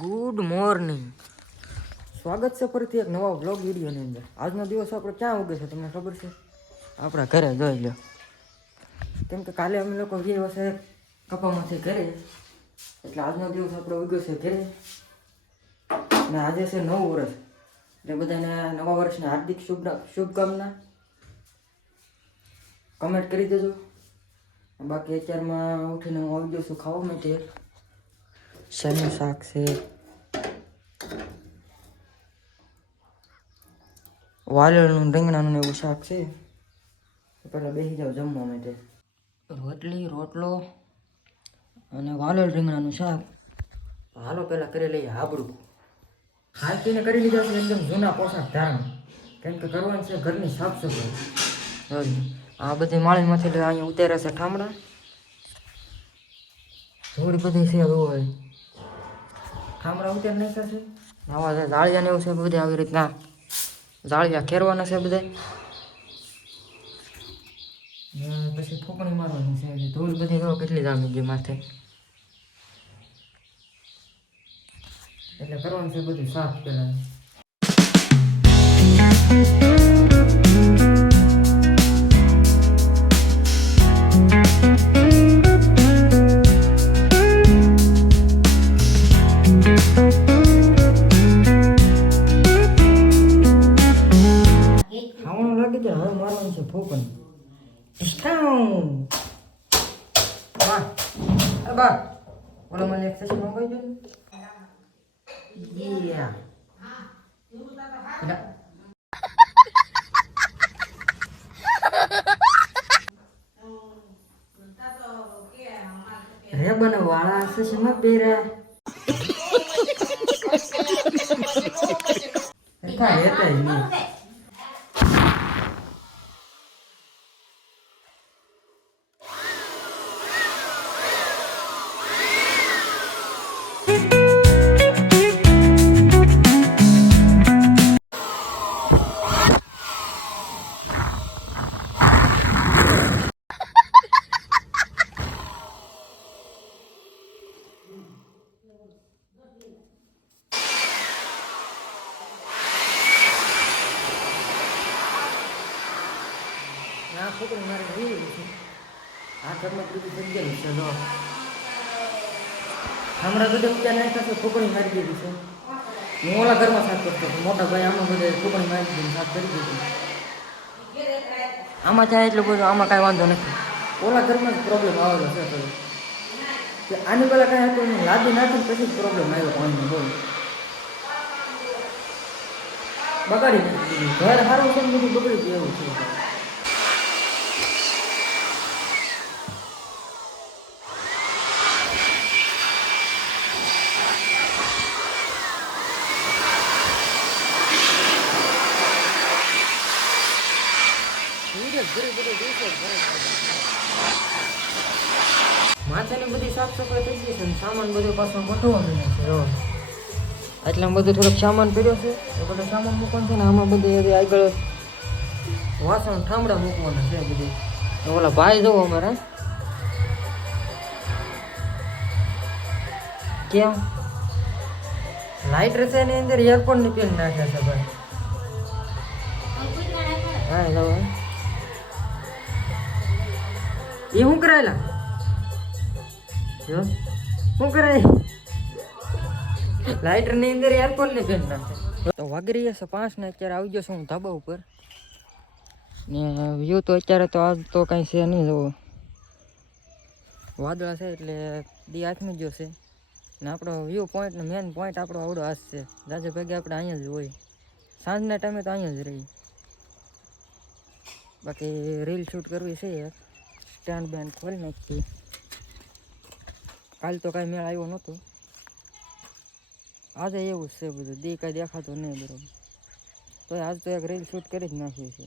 Good morning, સ્વાગત છે ફરીથી એક નવા વ્લોગ વિડીયોની અંદર. આજનો દિવસ આપણે ક્યાં ઉગે છે તમને ખબર છે? આપણા ઘરે જોઈ લો. કેમ કે કાલે અમે લોકો ગયા વર્ષે કપામાંથી ઘરે, એટલે આજનો દિવસ આપણે ઉગ્યો છે ઘરે. અને આજે છે નવું વર્ષ, એટલે બધાને નવા વર્ષની હાર્દિક શુભકામના. કમેન્ટ કરી દેજો. બાકી અત્યારમાં ઉઠીને હું આવી ગયો છું ખાવા માટે. શેનું શાક છે? વાલળનું રીંગણાનું એવું શાક છે. પહેલાં બેસી જાવ જમવા માટે. રોટલી રોટલો અને વાલળ રીંગણાનું શાક. હાલો પહેલાં કરી લઈએ હાબડું. ખાઈ પીને કરી લીધા છે એકદમ જૂના પોશાક ધારણ, કેમ કે કરવાનું છે ઘરની સાફ સફાઈ. આ બધી માળીમાંથી અહીંયા ઉતાર્યા છે ઠામડા. થોડી બધી છે હોય ઠામડા ઉતારી નાખ્યા છે. આવા જાળિયા ને એવું છે બધે આવી રીતના જાળિયા ખેરવાના છે બધા. પછી ફૂંકણી મારવાની છે. ધૂળ બધી તો કેટલી જામી ગઈ માથે, એટલે કરવાનું છે બધું સાફ પેલા. ખાવાનું લાગે છે હવે મારવાનું છે ફૂંકણી. બા ઓલા મને એક સેશન મંગાવી દો ને. રે બને વાળા સેશનમાં પહેર્યા રહેતા નહીં. આ છોકરી મારે રહી છે. આ ઘરમાં બીજું જગ્યા છે. જો હમણાં બધા બીજા નાખ્યા છે. છોકરી મારી દીધી છે. હું ઓલા ઘરમાં સાફ કરતો હતો. મોટા ભાઈ આમાં બધે છોકરી મારી દીધી સાફ કરી દીધી. આમાં થાય એટલું બધું, આમાં કાંઈ વાંધો નથી. ઓલા ઘરમાં જ પ્રોબ્લેમ આવેલો છે થોડો. કે આની પહેલાં કાંઈ હતું નહીં, લાદી નાખીને પછી જ પ્રોબ્લેમ આવ્યો પાણીનો. બોલ બગાડી નાખી દીધું. ઘર સારું છે ને બધું બગડી ગયું એવું છે. માથાની બધી સાફ સફાઈ થઈ ગઈ છે ને સામાન બધો પાછો ગોઠવવાનું છે. એટલે બધું થોડોક સામાન કર્યો છે. એ બધો સામાન મૂકવાનું છે ને આમાં બધી આગળ વાસણ ઠામડા મૂકવાના છે બધી. ઓલા ભાઈ જવો અમારા કેમ લાઇટ રહેશે એની અંદર એરપોર્ટ ની પેન નાખ્યા છે ભાઈ. હા જવા એ શું કરાયેલા શું કરાય લાઇટર ની અંદર એરપોર્ટ ની પેન નાખે. તો વાગી રહ્યા છે 5 ને અત્યારે આવી ગયો છું હું ધાબા ઉપર ને. વ્યૂ તો અત્યારે તો આજ તો કાંઈ છે નહીં. જુઓ વાદળા છે એટલે દી આથમી ગયો છે ને. આપણો વ્યૂ પોઈન્ટ ને મેન પોઈન્ટ આપણો આવડો હાસ છે. જાજે ભેગે આપણે અહીંયા જ હોય. સાંજના ટાઈમે તો અહીંયા જ રહી. બાકી રીલ શૂટ કરવી છે. સ્ટેન્ડ બેન્ડ ખોલી નાખી. કાલ તો કાંઈ મેળ આવ્યો નહોતો. આજે એવું જ છે બધું. દી કાંઈ દેખાતો નહીં બરોબર. તો આજ તો એક રીલ શૂટ કરી જ નાખી છે.